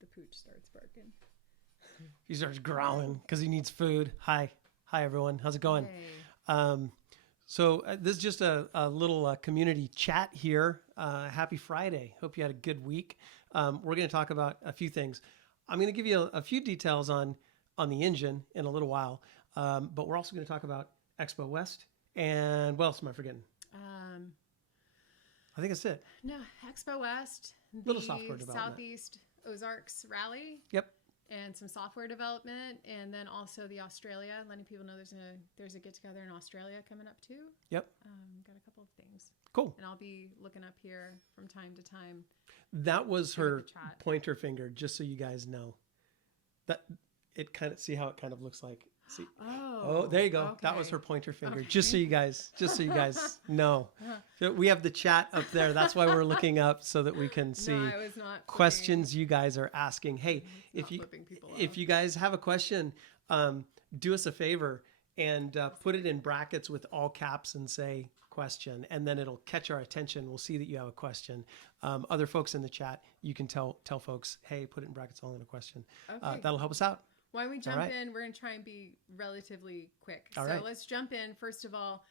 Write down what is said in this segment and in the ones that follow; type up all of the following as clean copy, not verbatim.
the pooch starts barking. He starts growling because he needs food. Hi everyone. How's it going? Hey. So this is just a little community chat here. Happy Friday. Hope you had a good week. We're going to talk about a few things. I'm going to give you a few details on the engine in a little while, but we're also going to talk about Expo West. And what else am I forgetting? I think that's it. No, Expo West, Little software development. Southeast Ozarks rally. Yep. And some software development, and then also the Australia, letting people know there's a get together in Australia coming up too. Yep. Got a couple of things. Cool. And I'll be looking up here from time to time. That was her pointer finger, just so you guys know. That it kind of see how it kind of looks like. See? Oh, there you go. Okay. That was her pointer finger. Okay. Just so you guys know. We have the chat up there. That's why we're looking up so that we can see questions you guys are asking. Hey, if you guys have a question, do us a favor and put it in brackets with all caps and say question, and then it'll catch our attention. We'll see that you have a question. Other folks in the chat, you can tell folks, hey, put it in brackets all in a question. Okay. That'll help us out. Why don't we jump in? We're going to try and be relatively quick. Let's jump in. First of all,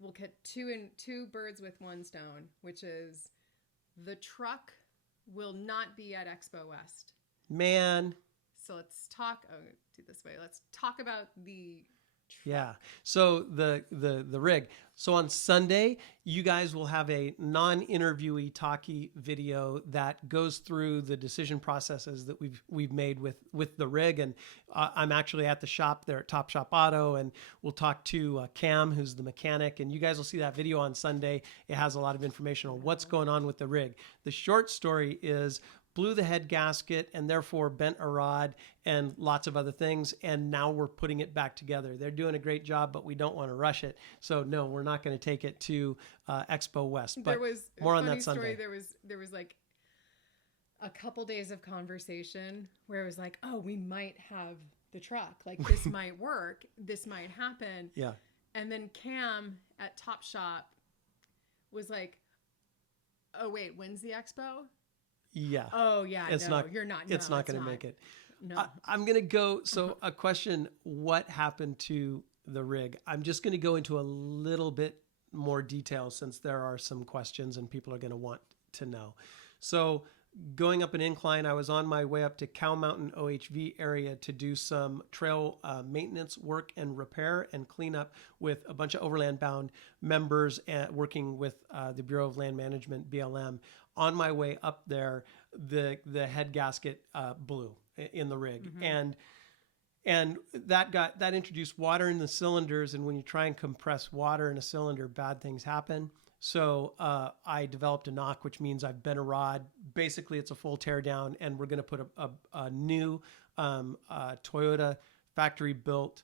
we'll get two birds with one stone, which is the truck will not be at Expo West. Man. So let's talk. Do it this way. Let's talk about the truck. Yeah. So the rig. So on Sunday, you guys will have a non-interviewee talkie video that goes through the decision processes that we've made with the rig. And I'm actually at the shop there at Top Shop Auto, and we'll talk to Cam, who's the mechanic, and you guys will see that video on Sunday. It has a lot of information on what's going on with the rig. The short story is blew the head gasket and therefore bent a rod and lots of other things. And now we're putting it back together. They're doing a great job, but we don't want to rush it. So no, we're not going to take it to Expo West. But there was more on that Sunday. There was like a couple days of conversation where it was like, oh, we might have the truck. Like this might work. This might happen. Yeah. And then Cam at Top Shop was like, oh, wait, when's the expo? Yeah. Oh, yeah. It's no, not. You're not. It's not going to make it. No. I'm going to go. So a question: what happened to the rig? I'm just going to go into a little bit more detail since there are some questions and people are going to want to know. So going up an incline, I was on my way up to Cow Mountain OHV area to do some trail maintenance work and repair and cleanup with a bunch of Overland bound members working with the Bureau of Land Management, BLM. On my way up there, the head gasket blew in the rig, and that introduced water in the cylinders. And when you try and compress water in a cylinder, bad things happen. So I developed a knock, which means I've bent a rod. Basically, it's a full tear down, and we're going to put a new Toyota factory built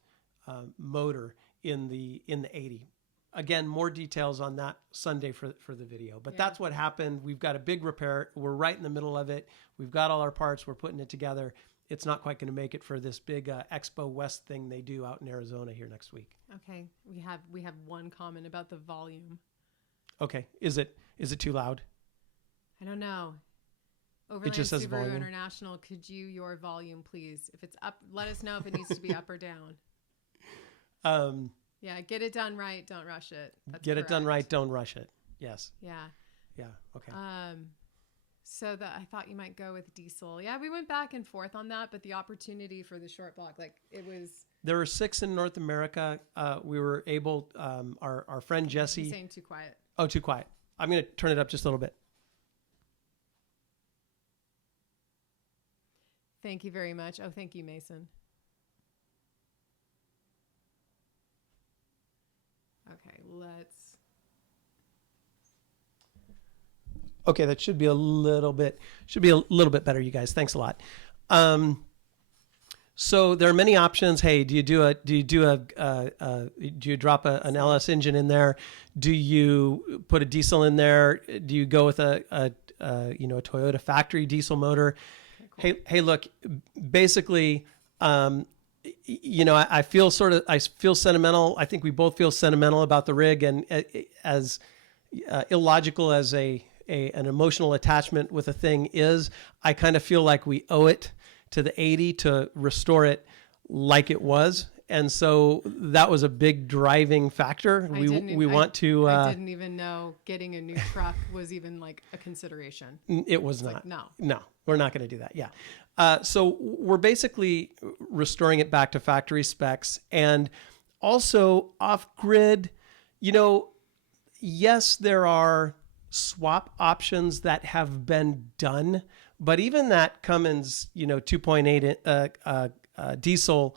motor in the 80. Again, more details on that Sunday for the video. But that's what happened. We've got a big repair. We're right in the middle of it. We've got all our parts. We're putting it together. It's not quite going to make it for this big Expo West thing they do out in Arizona here next week. Okay, we have one comment about the volume. Okay, is it too loud? I don't know. Overland it just says Subaru volume. International, could your volume, please? If it's up, let us know if it needs to be up or down. Yeah, get it done right. Don't rush it. That's get correct. It done right. Don't rush it. Yes. Yeah. Yeah. Okay. So I thought you might go with diesel. Yeah, we went back and forth on that, but the opportunity for the short block, like it was. There were 6 in North America. We were able. Our friend Jesse. He's saying too quiet. Oh, too quiet. I'm going to turn it up just a little bit. Thank you very much. Oh, thank you, Mason. Okay, Okay, that should be a little bit better, you guys. Thanks a lot. So there are many options. Hey, do you drop an LS engine in there? Do you put a diesel in there? Do you go with a Toyota factory diesel motor? Okay, cool. Hey, look, basically, I feel sentimental. I think we both feel sentimental about the rig, and as illogical as a an emotional attachment with a thing is, I kind of feel like we owe it to the 80 to restore it like it was. And so that was a big driving factor. I didn't even know getting a new truck was even like a consideration. It was not. Like, no, we're not going to do that. Yeah. So we're basically restoring it back to factory specs, and also off-grid. Yes, there are swap options that have been done, but even that Cummins, 2.8 diesel,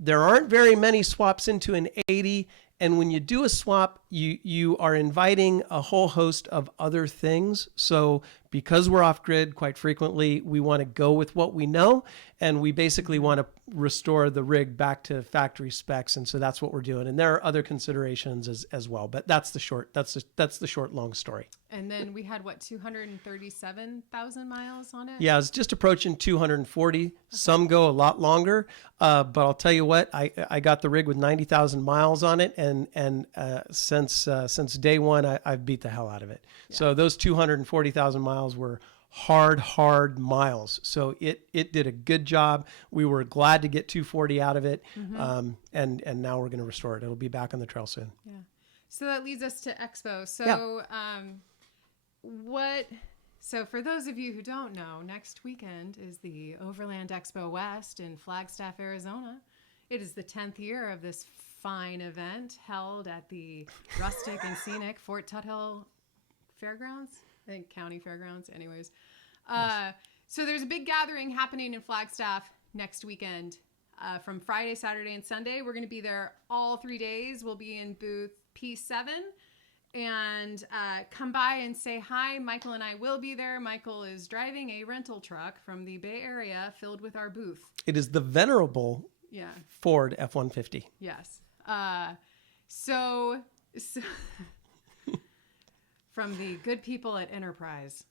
there aren't very many swaps into an 80. And when you do a swap, you are inviting a whole host of other things. So because we're off grid quite frequently, we want to go with what we know. And we basically want to restore the rig back to factory specs. And so that's what we're doing. And there are other considerations as well, but that's the short long story. And then we had 237,000 miles on it? Yeah, it's just approaching 240. Okay. Some go a lot longer. But I'll tell you what, I got the rig with 90,000 miles on it. And since day one, I've beat the hell out of it. Yeah. So those 240,000 miles were hard miles. So it did a good job. We were glad to get 240 out of it. Mm-hmm. And now we're going to restore it. It'll be back on the trail soon. Yeah. So that leads us to Expo. So, So for those of you who don't know, next weekend is the Overland Expo West in Flagstaff, Arizona. It is the 10th year of this fine event held at the rustic and scenic Fort Tuthill Fairgrounds. I think County Fairgrounds. Anyways. Yes. So there's a big gathering happening in Flagstaff next weekend from Friday, Saturday, and Sunday. We're going to be there all 3 days. We'll be in booth P7. And come by and say hi. Michael and I will be there. Michael is driving a rental truck from the Bay Area filled with our booth. It is the venerable Ford F-150. Yes. So from the good people at Enterprise.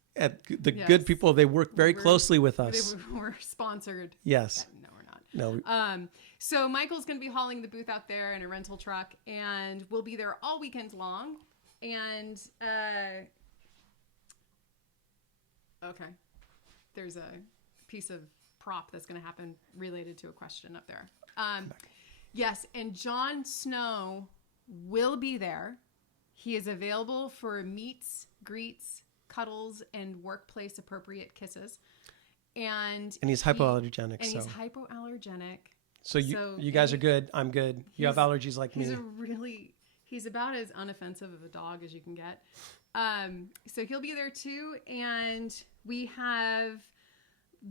Good people, they work very closely with us. We're sponsored. Yes. No, we're not. No. So Michael's going to be hauling the booth out there in a rental truck, and we'll be there all weekend long. And okay, there's a piece of prop that's going to happen related to a question up there. Yes, and Jon Snow will be there. He is available for meets, greets, cuddles, and workplace appropriate kisses. And he's hypoallergenic. And he's hypoallergenic. So you guys are good. I'm good. You have allergies like me. He's about as unoffensive of a dog as you can get. So he'll be there too. And we have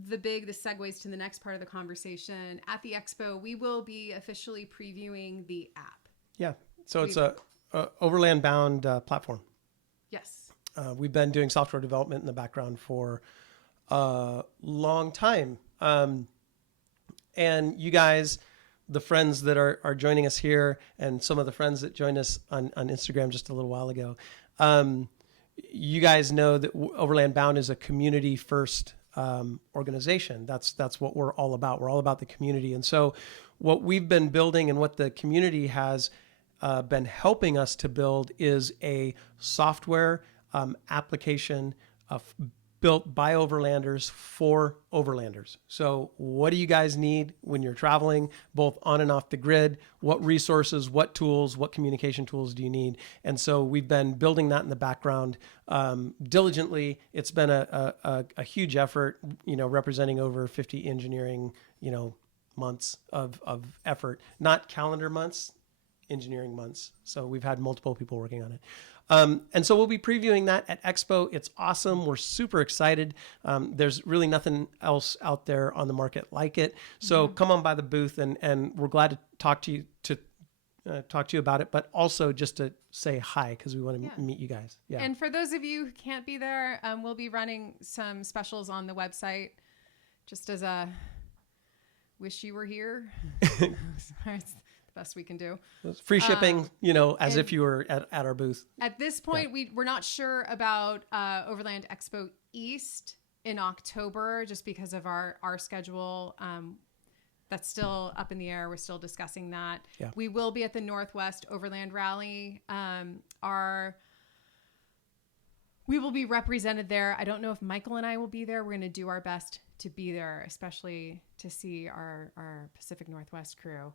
the segues to the next part of the conversation. At the Expo, we will be officially previewing the app. Yeah. So it's a Overland bound platform. Yes. We've been doing software development in the background for a long time. And you guys, the friends that are joining us here, and some of the friends that joined us on Instagram just a little while ago, you guys know that Overland Bound is a community first organization. That's what we're all about. We're all about the community. And so what we've been building and what the community has been helping us to build is a software application built by Overlanders for Overlanders. So what do you guys need when you're traveling, both on and off the grid? What resources, what tools, what communication tools do you need? And so we've been building that in the background diligently. It's been a huge effort, representing over 50 engineering, months of effort, not calendar months, engineering months. So we've had multiple people working on it. And so we'll be previewing that at Expo. It's awesome. We're super excited. There's really nothing else out there on the market like it. So come on by the booth, and we're glad to talk to you about it, but also just to say hi, because we want to meet you guys. Yeah. And for those of you who can't be there, we'll be running some specials on the website, just as a wish you were here. Best we can do. Free shipping, as if you were at our booth. At this point, we're not sure about Overland Expo East in October, just because of our schedule. That's still up in the air. We're still discussing that. Yeah. We will be at the Northwest Overland Rally. Our we will be represented there. I don't know if Michael and I will be there. We're going to do our best to be there, especially to see our Pacific Northwest crew.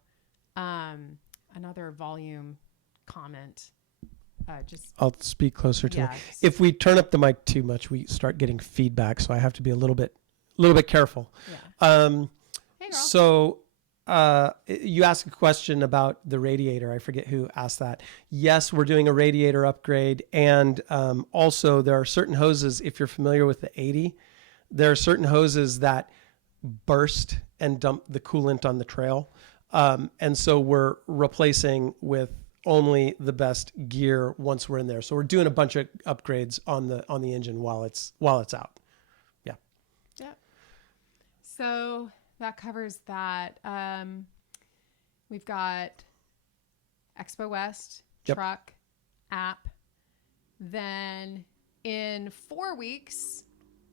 Another volume comment. I'll speak closer to that. If we turn up the mic too much, we start getting feedback. So I have to be a little bit careful. Yeah. Hey, girl. So you asked a question about the radiator. I forget who asked that. Yes, we're doing a radiator upgrade. And also there are certain hoses, if you're familiar with the 80, there are certain hoses that burst and dump the coolant on the trail. And so we're replacing with only the best gear once we're in there. So we're doing a bunch of upgrades on the engine while it's out. Yeah. Yeah. So that covers that. We've got Expo West, truck, app. Then in 4 weeks,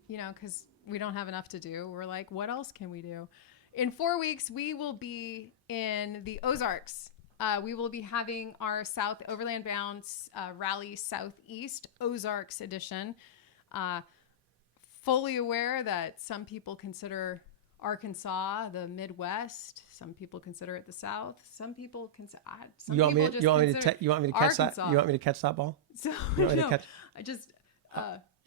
because we don't have enough to do, we're like, what else can we do? In 4 weeks, we will be in the Ozarks. We will be having our Overland Bound Rally Southeast Ozarks edition. Fully aware that some people consider Arkansas the Midwest. Some people consider it the South. Some people consider. You want me to catch that? You want me to catch that ball? So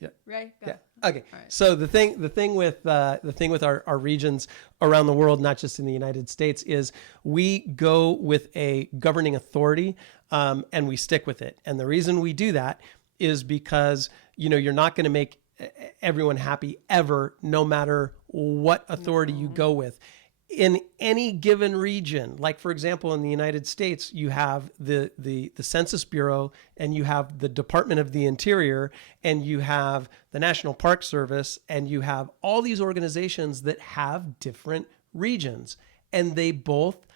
Yeah. Right. Go. Yeah. Okay. Right. So the thing with our regions around the world, not just in the United States, is we go with a governing authority, and we stick with it. And the reason we do that is because you're not going to make everyone happy ever, no matter what authority you go with. In any given region, like for example, in the United States, you have the Census Bureau, and you have the Department of the Interior, and you have the National Park Service, and you have all these organizations that have different regions, and they both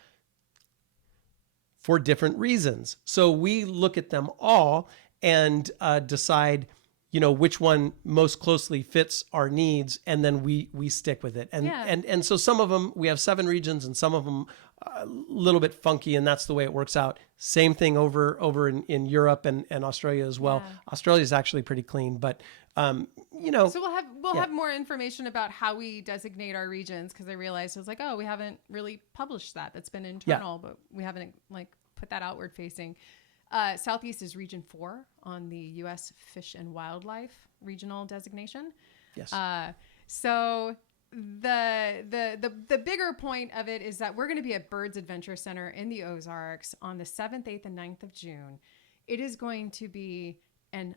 for different reasons. So we look at them all and decide which one most closely fits our needs, and then we stick with it. And so some of them, we have 7 regions, and some of them a little bit funky, and that's the way it works out. Same thing over in Europe and Australia as well. Yeah. Australia is actually pretty clean, but So we'll have more information about how we designate our regions, because I realized I was like, oh, we haven't really published that. That's been internal, but we haven't put that outward facing. Southeast is Region 4 on the U.S. Fish and Wildlife regional designation. Yes. So the bigger point of it is that we're going to be at Birds Adventure Center in the Ozarks on the 7th, 8th, and 9th of June. It is going to be an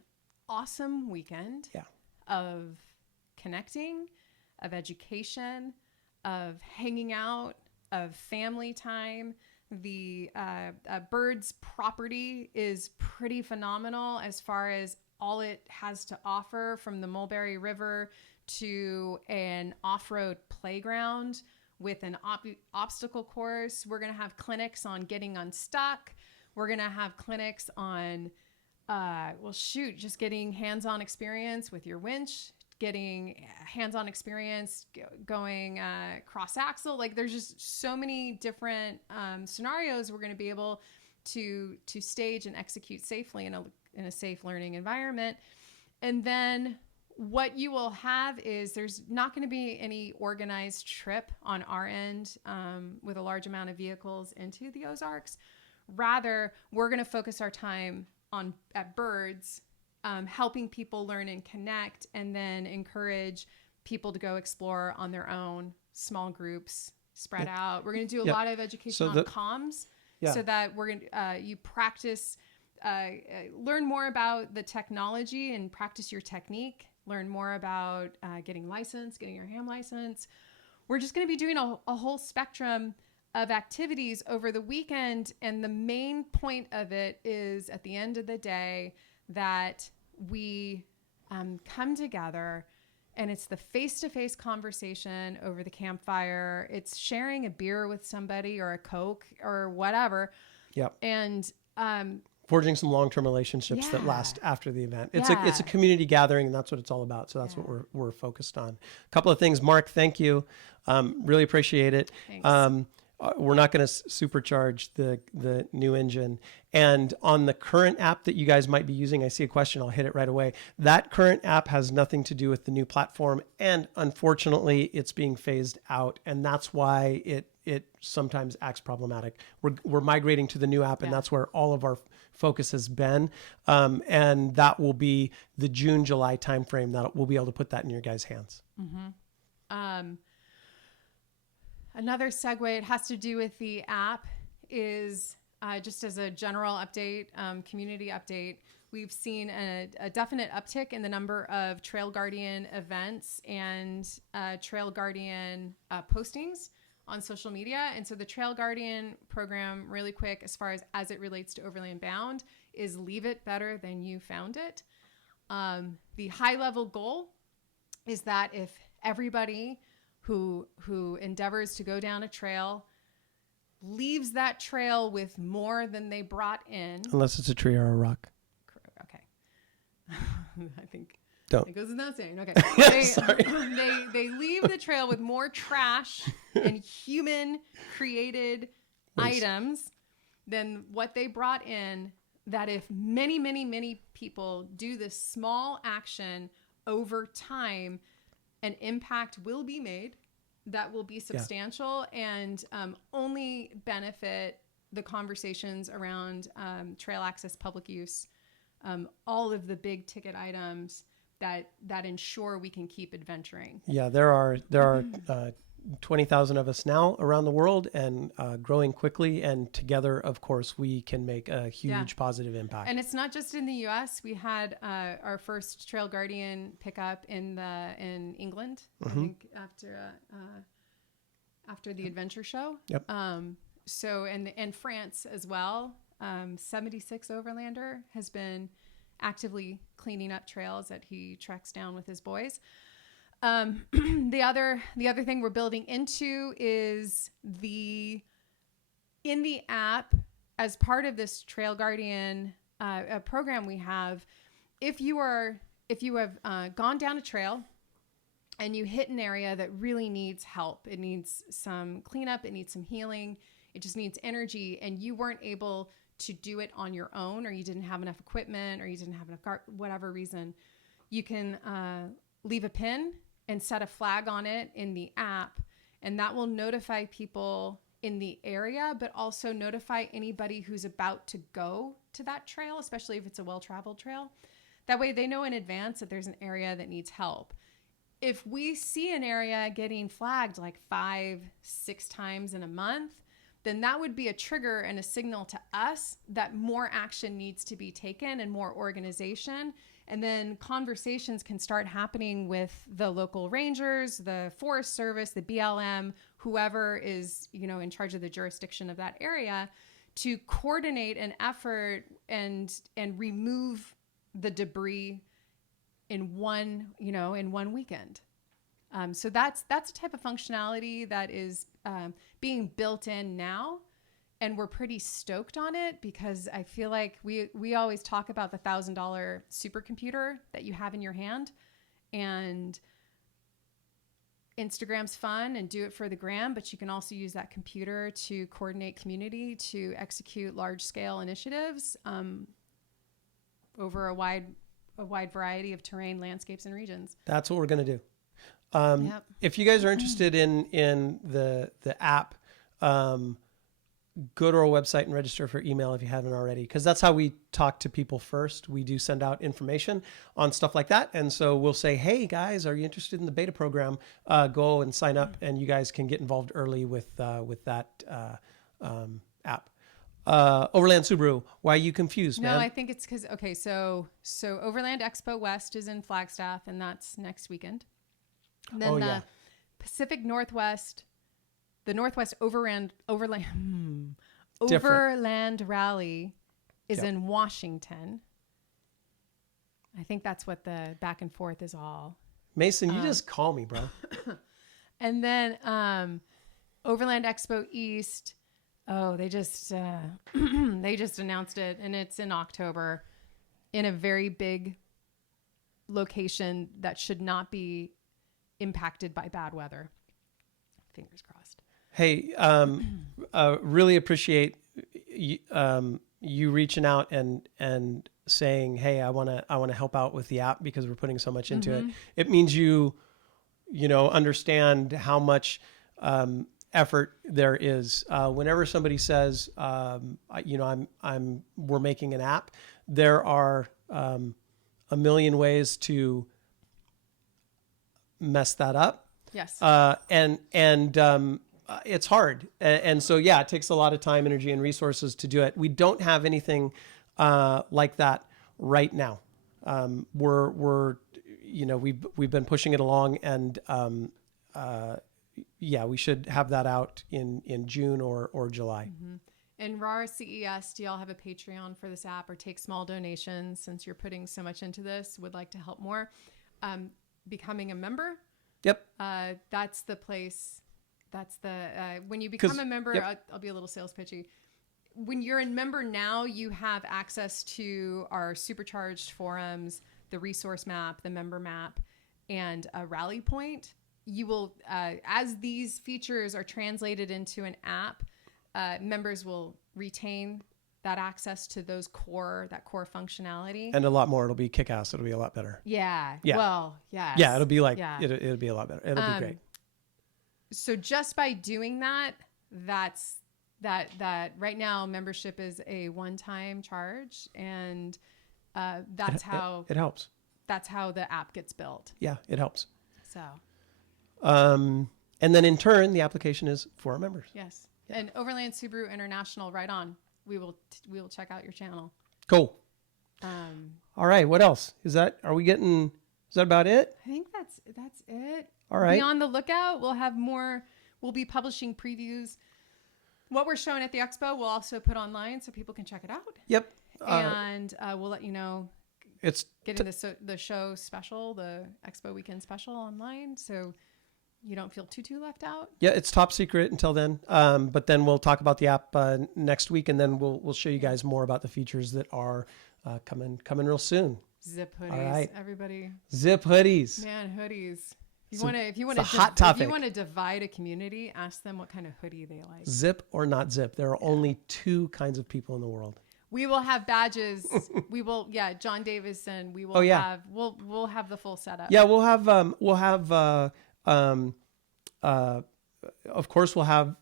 awesome weekend of connecting, of education, of hanging out, of family time. The Birds property is pretty phenomenal as far as all it has to offer, from the Mulberry River to an off-road playground with an obstacle course. We're going to have clinics on getting unstuck. We're going to have clinics on, just getting hands-on experience with your winch, getting hands-on experience going cross-axle. There's just so many different scenarios we're going to be able to stage and execute safely in a safe learning environment. And then what you will have is there's not going to be any organized trip on our end with a large amount of vehicles into the Ozarks. Rather, we're going to focus our time at Birds, helping people learn and connect, and then encourage people to go explore on their own, small groups, spread out. We're going to do a lot of education on comms, so that we're going to you practice, learn more about the technology and practice your technique. Learn more about getting licensed, getting your ham license. We're just going to be doing a whole spectrum of activities over the weekend, and the main point of it is, at the end of the day, that we come together, and it's the face-to-face conversation over the campfire. It's sharing a beer with somebody or a Coke or whatever. Yep. And forging some long-term relationships that last after the event. It's a community gathering, and that's what it's all about. So that's what we're focused on. A couple of things, Mark. Thank you. Really appreciate it. Thanks. we're not going to supercharge the new engine. And on the current app that you guys might be using, I see a question, I'll hit it right away. That current app has nothing to do with the new platform. And unfortunately, it's being phased out. And that's why it sometimes acts problematic. We're migrating to the new app, and that's where all of our focus has been. And that will be the June, July timeframe that we'll be able to put that in your guys' hands. Mm-hmm. Another segue, it has to do with the app, is just as a general update, community update, we've seen a definite uptick in the number of Trail Guardian events and Trail Guardian postings on social media. And so the Trail Guardian program, really quick, as it relates to Overland Bound, is leave it better than you found it. The high level goal is that if everybody who endeavors to go down a trail leaves that trail with more than they brought in. Unless it's a tree or a rock. Okay. I think don't. It goes without saying. Okay. They leave the trail with more trash and human created items than what they brought in. That if many, many, many people do this small action over time, an impact will be made that will be substantial and only benefit the conversations around trail access, public use, all of the big ticket items that ensure we can keep adventuring. Yeah, there are 20,000 of us now around the world and growing quickly. And together, of course, we can make a huge positive impact. And it's not just in the U.S. We had our first Trail Guardian pickup in England, I think after the adventure show. Yep. So and France as well. 76 Overlander has been actively cleaning up trails that he treks down with his boys. The other thing we're building into is in the app, as part of this Trail Guardian program we have, if you have gone down a trail and you hit an area that really needs help, it needs some cleanup, it needs some healing, it just needs energy, and you weren't able to do it on your own, or you didn't have enough equipment, or you didn't have enough whatever reason, you can leave a pin and set a flag on it in the app, and that will notify people in the area, but also notify anybody who's about to go to that trail, especially if it's a well-traveled trail. That way they know in advance that there's an area that needs help. If we see an area getting flagged like 5-6 times in a month, then that would be a trigger and a signal to us that more action needs to be taken and more organization. And then conversations can start happening with the local rangers, the Forest Service, the BLM, whoever is, in charge of the jurisdiction of that area, to coordinate an effort and remove the debris in one weekend. So that's a type of functionality that is being built in now. And we're pretty stoked on it because I feel like we always talk about the $1,000 supercomputer that you have in your hand, and Instagram's fun and do it for the gram, but you can also use that computer to coordinate community, to execute large scale initiatives over a wide variety of terrain, landscapes, and regions. That's what we're going to do. If you guys are interested in the app, go to our website and register for email if you haven't already, because that's how we talk to people first. We do send out information on stuff like that. And so we'll say, hey guys, are you interested in the beta program? Go and sign up, and you guys can get involved early with that app. Overland Subaru, why are you confused, man? No, I think it's because, so Overland Expo West is in Flagstaff, and that's next weekend. And then Pacific Northwest, the Northwest Overland Rally is in Washington. I think that's what the back and forth is all. Mason, you just call me, bro. And then Overland Expo East, they just announced it, and it's in October in a very big location that should not be impacted by bad weather. Fingers crossed. Hey, really appreciate you reaching out and saying, hey, I want to help out with the app because we're putting so much into it. It means you understand how much effort there is. Whenever somebody says, we're making an app, there are a million ways to mess that up. Yes. It's hard. And so, yeah, it takes a lot of time, energy, and resources to do it. We don't have anything like that right now. We've been pushing it along, and we should have that out in June or July. Mm-hmm. And RAR CES, do y'all have a Patreon for this app or take small donations since you're putting so much into this? Would like to help more. Becoming a member. Yep. That's the place. That's the when you become a member. Yep. I'll be a little sales pitchy. When you're a member now, you have access to our supercharged forums, the resource map, the member map, and a rally point. You will, as these features are translated into an app, members will retain that access to that core functionality. And a lot more. It'll be kick-ass. It'll be a lot better. Yeah. Yeah. Well, yes. Yeah. It'll be like, it'll be a lot better. It'll be great. So just by doing that right now membership is a one-time charge, and that's how it helps. That's how the app gets built. Yeah, it helps. So. And then in turn, the application is for our members. Yes. Yeah. And Overland Subaru International, right on. We will check out your channel. Cool. All right. What else is that? Is that about it? I think that's it. All right. Be on the lookout. We'll have more. We'll be publishing previews. What we're showing at the Expo, we'll also put online so people can check it out. Yep. And we'll let you know. It's getting the show special, the Expo weekend special online, so you don't feel too left out. Yeah, it's top secret until then. But then we'll talk about the app next week, and then we'll show you guys more about the features that are coming real soon. Zip hoodies, all right. Everybody. Zip hoodies. Man, hoodies. If you want to divide a community, ask them what kind of hoodie they like. Zip or not zip. There are only two kinds of people in the world. We will have badges. We will, John Davison. We will have. We'll have the full setup. Yeah, we'll have. Of course, we'll have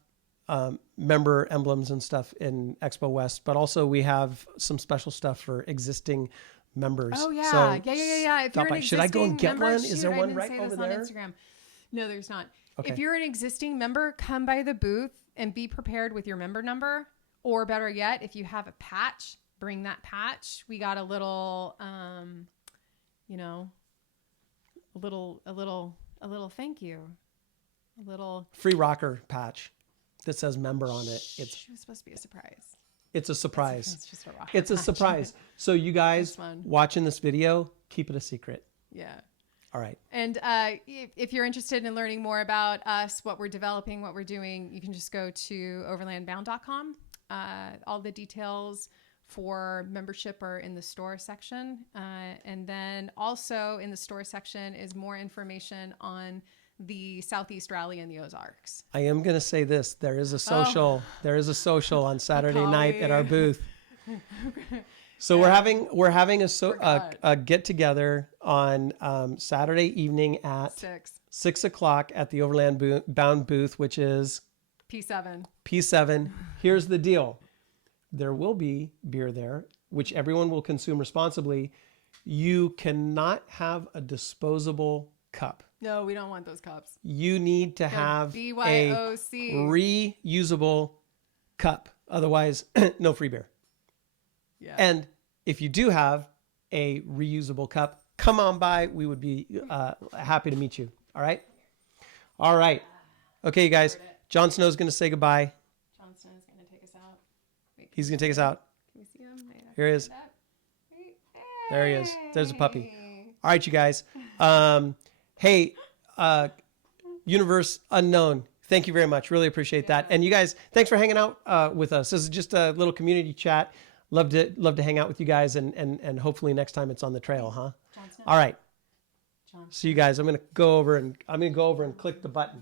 member emblems and stuff in Expo West, but also we have some special stuff for existing members. Oh yeah, so yeah. If you're an should I go and get member, one? Is there one right over there? On Instagram. No, there's not. Okay. If you're an existing member, come by the booth and be prepared with your member number. Or better yet, if you have a patch, bring that patch. We got a little, a little thank you, a little free rocker patch that says member on it. It was supposed to be a surprise. It's a surprise. It's just a rocker. It's a surprise. So you guys watching this video, keep it a secret. Yeah. All right. And if you're interested in learning more about us, what we're developing, what we're doing, you can just go to overlandbound.com. All the details for membership are in the store section. And then also in the store section is more information on the Southeast Rally in the Ozarks. I am going to say this. There is a social. There is a social on Saturday night at our booth. So we're having a get together on Saturday evening at 6 o'clock at the Overland Bound booth, which is P7. Here's the deal. There will be beer there, which everyone will consume responsibly. You cannot have a disposable cup. No, we don't want those cups. You need to have BYOC. a reusable cup. Otherwise, no free beer. Yeah. And if you do have a reusable cup, come on by. We would be happy to meet you. All right? All right. Okay, you guys. Jon Snow's going to say goodbye. Jon Snow's going to take us out. He's going to take us out. Can we see him? Here he is. There he is. There's a puppy. All right, you guys. Hey, Universe Unknown, thank you very much. Really appreciate that. And you guys, thanks for hanging out with us. This is just a little community chat. Love to hang out with you guys, and hopefully next time it's on the trail, huh? All right. See you guys. I'm gonna go over and click the button.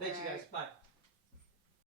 Thanks, you guys. Bye.